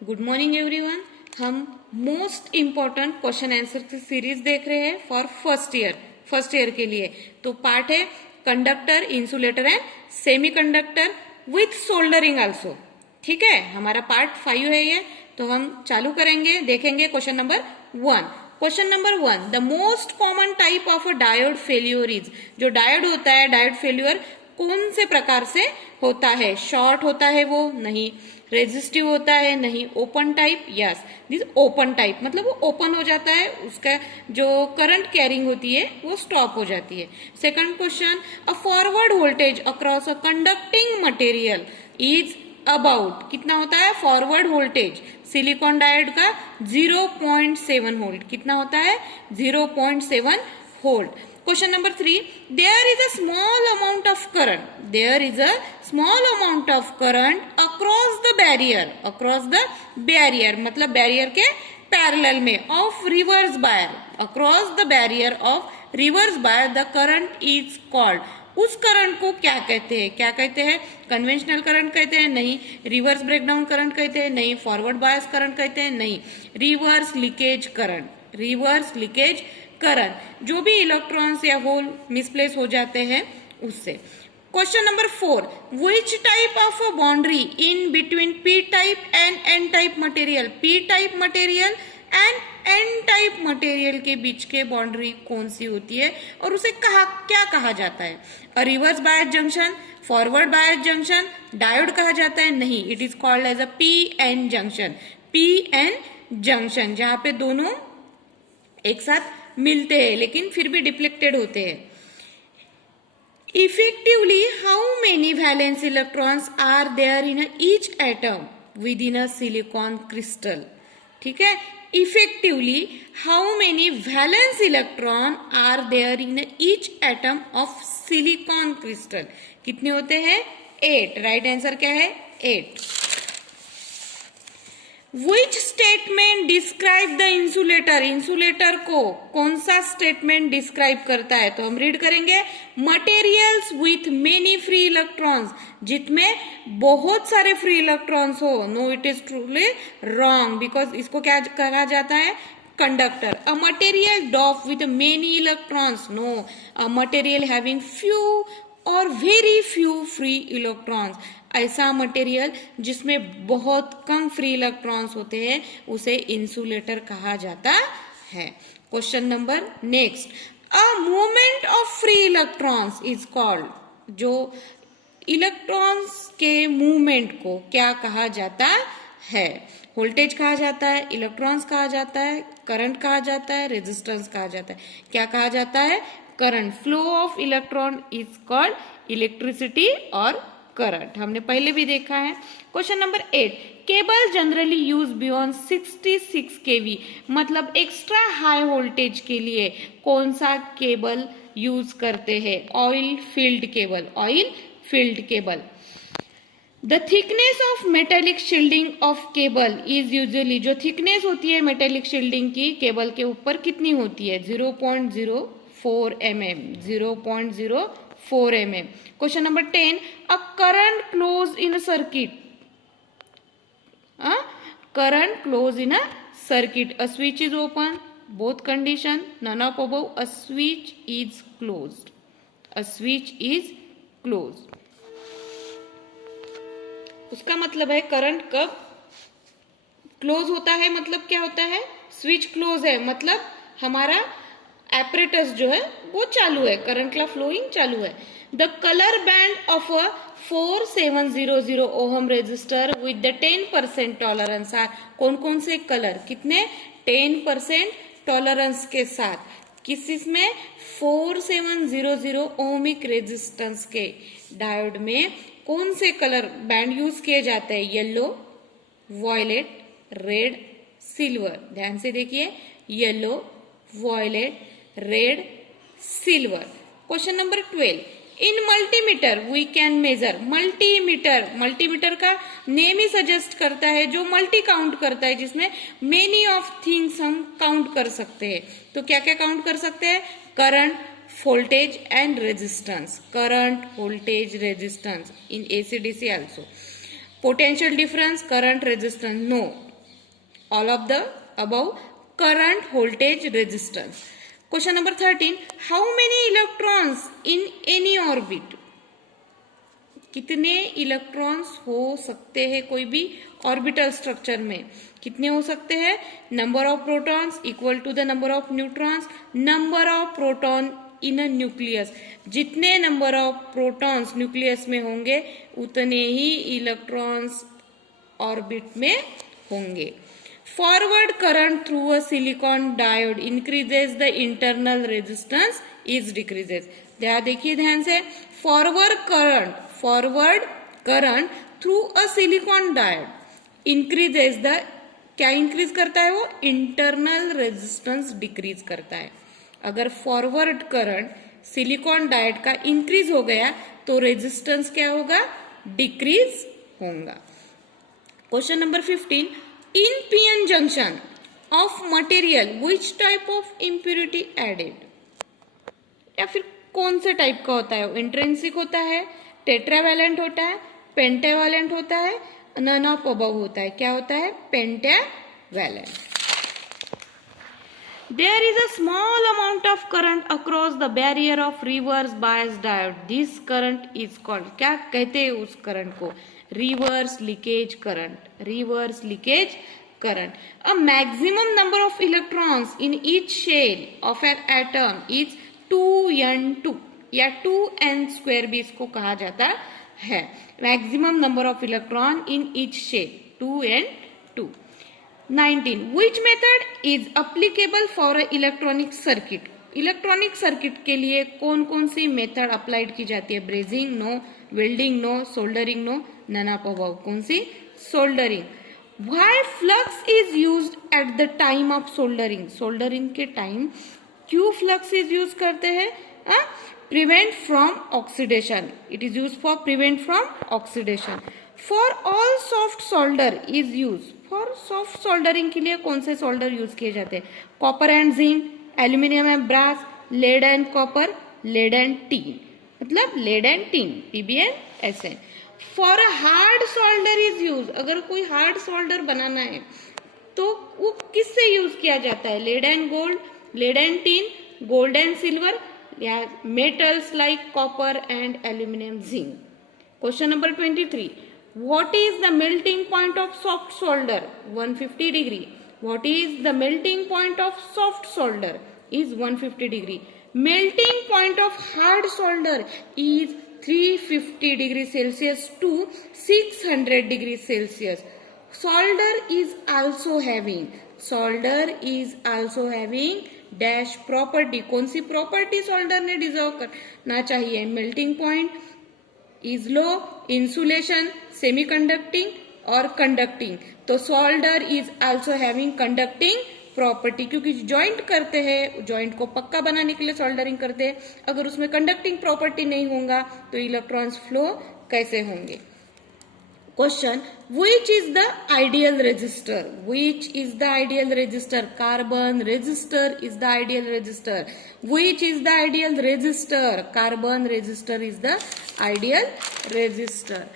Good morning everyone. हम most important question answer की series देख रहे हैं फॉर फर्स्ट ईयर के लिए। तो पार्ट है conductor, insulator and semi conductor with soldering also. ठीक है, हमारा पार्ट 5 है ये। तो हम चालू करेंगे, देखेंगे question number 1। Question number 1, the most common type of a diode failure is. जो डायोड होता है, डायोड फेल्यूर कौन से प्रकार से होता है? शॉर्ट होता है वो? नहीं। रेजिस्टिव होता है? नहीं। Open type? Yes, this open type, मतलब वो ओपन हो जाता है, उसका जो करंट कैरिंग होती है वो स्टॉप हो जाती है। Second question, a forward voltage across a conducting material is about. कितना होता है फॉरवर्ड वोल्टेज सिलिकॉन डायोड का? 0.7 वोल्ट। कितना होता है? 0.7 volt. Question number 3, there is a small amount of current. There is a small amount of current across the barrier. Across the barrier मतलब barrier के parallel में of reverse wire. Across the barrier of reverse wire the current is called. उस current को क्या कहते हैं? क्या कहते हैं? कन्वेंशनल करंट कहते हैं? नहीं। रिवर्स ब्रेकडाउन करंट कहते हैं? नहीं। फॉरवर्ड बायस करंट कहते हैं? नहीं। Reverse leakage current. Reverse leakage current, जो भी इलेक्ट्रॉन्स या होल मिसप्लेस हो जाते हैं उससे। Question number 4, which type of a boundary in between P type and N type material? P type material and N type material के बीच के बाउंड्री कौन सी होती है और उसे क्या कहा जाता है? A reverse bias junction, forward bias junction, diode कहा जाता है? नहीं, it is called as a P N junction. P N junction, जहां पे दोनों एक साथ मिलते हैं लेकिन फिर भी डिप्लेक्टेड होते हैं। Effectively how many valence electrons are there in each atom within a silicon crystal? ठीक है, effectively how many valence electron are there in each atom of silicon crystal? कितने होते हैं? 8। राइट आंसर क्या है? 8। Which statement describe the insulator? Insulator को कौन सा स्टेटमेंट डिस्क्राइब करता है? तो हम रीड करेंगे, materials with many free electrons, जिसमें बहुत सारे फ्री इलेक्ट्रॉन्स हो। No, it is truly wrong, because इसको क्या कहा जाता है? Conductor. A material doped with many electrons? No, a material having few और वेरी फ्यू फ्री इलेक्ट्रॉन्स। ऐसा मटेरियल जिसमें बहुत कम फ्री इलेक्ट्रॉन्स होते हैं उसे इंसुलेटर कहा जाता है। Question number next, a movement of free electrons is called. जो इलेक्ट्रॉन्स के मूवमेंट को क्या कहा जाता है? वोल्टेज कहा जाता है, इलेक्ट्रॉन्स कहा जाता है, करंट कहा जाता है, रेजिस्टेंस कहा जाता है। क्या कहा जाता है? Current. Flow of electron is called electricity और करंट, हमने पहले भी देखा है। Question number 8, cable generally use beyond 66 केवी, मतलब एक्स्ट्रा हाई वोल्टेज के लिए कौन सा केबल यूज करते हैं? Oil field cable. Oil field cable. The thickness of metallic shielding of cable is usually, जो थिकनेस होती है मेटेलिक शील्डिंग की केबल के ऊपर कितनी होती है? 0.04 mm। 0.04 mm। Question number 10, a current close in a circuit. Current close in a circuit, a switch is open, both condition, none of above, a switch is closed. A switch is closed, उसका मतलब है current कब close होता है, मतलब क्या होता है? स्विच क्लोज है, मतलब हमारा एपरेटस जो है वो चालू है, करंट का फ्लोइंग चालू है। The colour band of a 4700 ohm resistor with the 10% tolerance are. कौन कौन से कलर? कितने? 10% टॉलरेंस के साथ। किस इसमें? 4700 ओमिक रेजिस्टेंस के डायोड में कौन से कलर बैंड यूज किए जाते हैं? Yellow, violet, red, silver. ध्यान से देखिए, yellow, violet, red, silver. Question number 12, in multimeter we can measure. Multimeter का नेम ही सजेस्ट करता है जो मल्टी काउंट करता है, जिसमें मेनी ऑफ थिंग्स हम काउंट कर सकते हैं। तो क्या क्या काउंट कर सकते हैं? Current, voltage and resistance. Current, voltage, resistance in AC/DC also. Potential difference, current, resistance, no. All of the above current voltage resistance. Question number 13, how many electrons in any orbit. कितने electrons हो सकते हैं कोई भी orbital structure में, कितने हो सकते हैं. Number of protons equal to the number of neutrons, number of proton in a nucleus. जितने नंबर ऑफ प्रोटॉन्स न्यूक्लियस में होंगे उतने ही इलेक्ट्रॉन्स ऑर्बिट में होंगे. Forward current through a silicon diode increases the internal resistance is decreases. देखिए ध्यान से, forward current through a silicon diode increases the, क्या इंक्रीज करता है वो, इंटरनल रेजिस्टेंस डिक्रीज करता है. अगर फॉरवर्ड करंट सिलिकॉन डायोड का इंक्रीज हो गया तो रेजिस्टेंस क्या होगा, डिक्रीज होगा. Question number 15, in PN junction of material which type of impurity added. या फिर कौन से टाइप का होता है, इंट्रिंसिक होता है, टेट्रावैलेंट होता है, पेंटावैलेंट होता है, नन ऑफ अबव होता है. क्या होता है, pentavalent. There is a small amount of current across the barrier of reverse bias diode. This current is called, क्या कहते हैं उस करंट को, reverse leakage current. Reverse leakage current. A maximum number of electrons in each shell of an atom is 2n2 या 2n square भी इसको कहा जाता है. Maximum number of electron in each shell 2n2. 19. Which method is applicable for a electronic circuit? Electronic circuit के लिए कौन कौन सी मेथड अप्लाइड की जाती है. Brazing no, welding no, soldering no, none of above. कौन सी, soldering. Why flux is used at the time of soldering. Soldering के टाइम क्यों फ्लक्स इज यूज करते हैं, prevent from oxidation. It is use for prevent from oxidation. For all soft solder is use. For soft soldering के लिए कौन से solder use किए जाते हैं, copper and zinc, aluminium and brass, lead and copper, lead and tin. मतलब lead and tin, PBN, SN. For a hard solder is use. अगर कोई हार्ड सोल्डर बनाना है तो वो किससे यूज किया जाता है, lead and gold, lead and tin, gold and silver, या metals like copper and aluminium, zinc. Question number 23. What is the melting point of soft solder? 150 degree. What is the melting point of soft solder? Is 150 degree. Melting point of hard solder is 350 degree Celsius to 600 degree Celsius. Solder is also having dash property. कौन सी property solder ने deserve करना चाहिए, melting point, is low, insulation, semi conducting और conducting. तो solder is also having conducting property, क्योंकि joint करते हैं, ज्वाइंट को पक्का बनाने के लिए सोल्डरिंग करते हैं. अगर उसमें कंडक्टिंग प्रॉपर्टी नहीं होगा तो इलेक्ट्रॉन्स फ्लो कैसे होंगे. Question, which is the ideal resistor. Which is the ideal resistor. Carbon resistor is the ideal resistor. Which is the ideal resistor. Carbon resistor is the ideal resistor.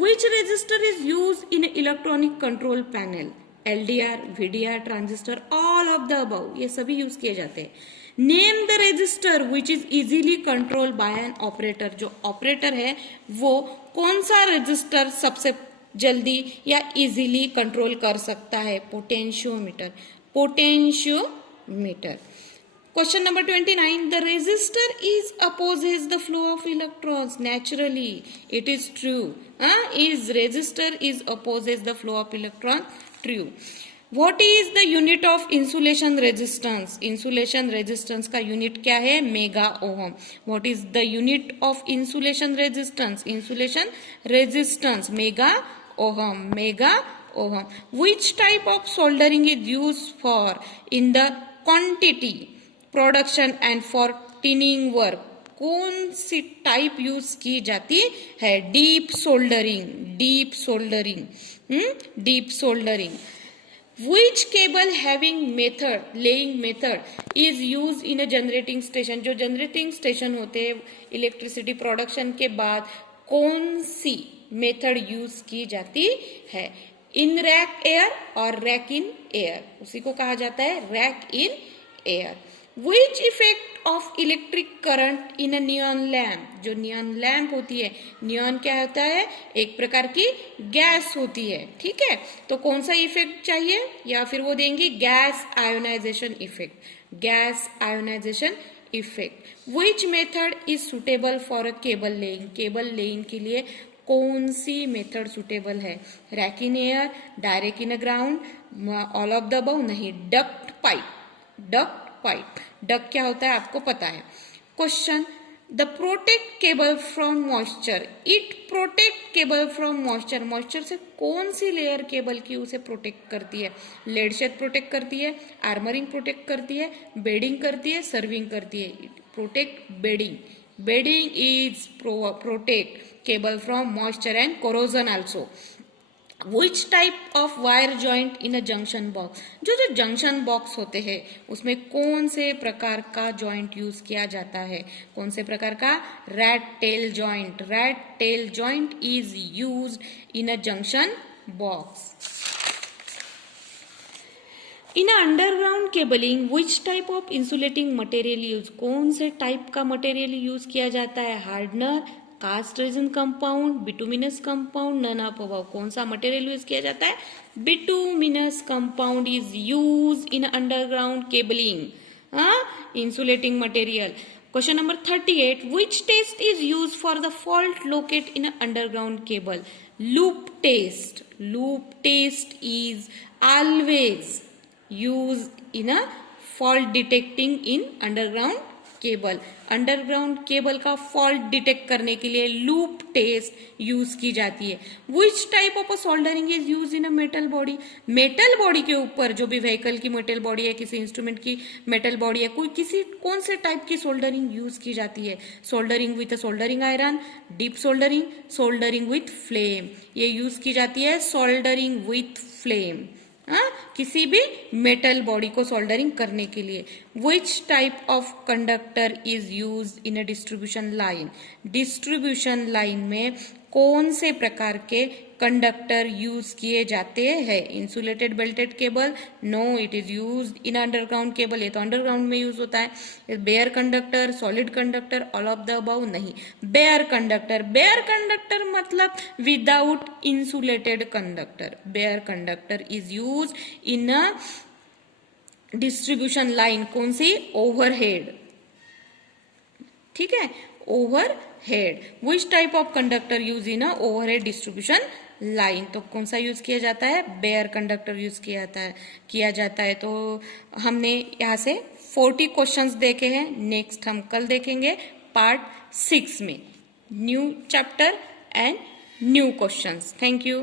Which resistor is used in electronic control panel? LDR, VDR, transistor, all of the above. ये सभी use किए जाते हैं. Name the resistor which is easily controlled by an operator. जो operator है वो कौन सा रेजिस्टर सबसे जल्दी या इजीली कंट्रोल कर सकता है, potentiometer. Potentiometer. Question number 29. The resistor opposes the flow of electrons. Naturally, it is true. Resistor opposes the flow of electrons. True. What is the unit of insulation resistance? Insulation resistance का unit क्या है, mega ohm. What is the unit of insulation resistance? Insulation resistance mega ohm, mega ohm. Which type of soldering is used for in the quantity production and for tinning work. कौन सी type use की जाती है, deep soldering. Deep soldering, deep soldering. Which cable having method, laying method is use in a generating station. जो generating station होते हैं electricity production के बाद कौन सी मेथड यूज की जाती है, इन रैक एयर और रैक इन एयर, उसी को कहा जाता है rack in air. Which effect of electric current in a neon lamp, जो नियॉन लैम्प होती है, नियॉन क्या होता है, एक प्रकार की गैस होती है, ठीक है। तो कौन सा इफेक्ट चाहिए, या फिर वो देंगे gas ionisation effect, gas ionisation effect. Which method is suitable for a cable laying, cable laying के लिए कौन सी मेथड सुटेबल है, rack in air, direct in a ground, all of the above, नहीं, duct pipe, duct pipe. Duct क्या होता है आपको पता है। Question, the protect cable from moisture, it protect cable from moisture, moisture से कौन सी लेयर केबल की उसे प्रोटेक्ट करती है, लेड शेड प्रोटेक्ट करती है, आर्मरिंग प्रोटेक्ट करती है, बेडिंग करती है, सर्विंग करती है, protect bedding, bedding is protect cable from moisture and corrosion also. Which type of wire joint in a junction box, जो जंक्शन बॉक्स होते हैं उसमें कौन से प्रकार का जॉइंट यूज किया जाता है, कौन से प्रकार का, rat tail joint, rat tail joint is used in a junction box. In underground cabling which type of insulating material use, कौन से टाइप का मटेरियल यूज किया जाता है, hardener, cast resin compound, bituminous compound, none of above, कौन सा material use किया जाता है, bituminous compound is use in underground cabling, insulating material. Question number 38, which test is use for the fault locate in underground cable, loop test, loop test is always used in a fault detecting in underground cable, underground cable का fault detect करने के लिए loop test use की जाती है। Which type of a soldering is use in a metal body, metal body के ऊपर, जो भी व्हीकल की मेटल बॉडी है, किसी इंस्ट्रूमेंट की मेटल बॉडी है, कोई किसी कौन से टाइप की सोल्डरिंग यूज की जाती है, soldering with soldering iron, deep soldering, soldering with flame, ये यूज की जाती है सोल्डरिंग विथ फ्लेम, किसी भी मेटल बॉडी को सोल्डरिंग करने के लिए। विच type of conductor is use in a distribution line, distribution line में कौन से प्रकार के कंडक्टर यूज किए जाते हैं, insulated belted cable, no it is use in underground cable, ये तो अंडरग्राउंड में यूज होता है। Bare conductor, solid conductor, all of the above, नहीं, बेयर कंडक्टर, बेयर कंडक्टर मतलब without insulated conductor, bare conductor is use in a distribution line, कौन सी, overhead, ठीक है, overhead. Which type of conductor use in a overhead distribution line, तो कौन सा use किया जाता है, बेयर कंडक्टर यूज किया जाता है। तो हमने यहाँ से 40 क्वेश्चंस देखे हैं, नेक्स्ट हम कल देखेंगे पार्ट 6 में, new chapter and new questions. Thank you.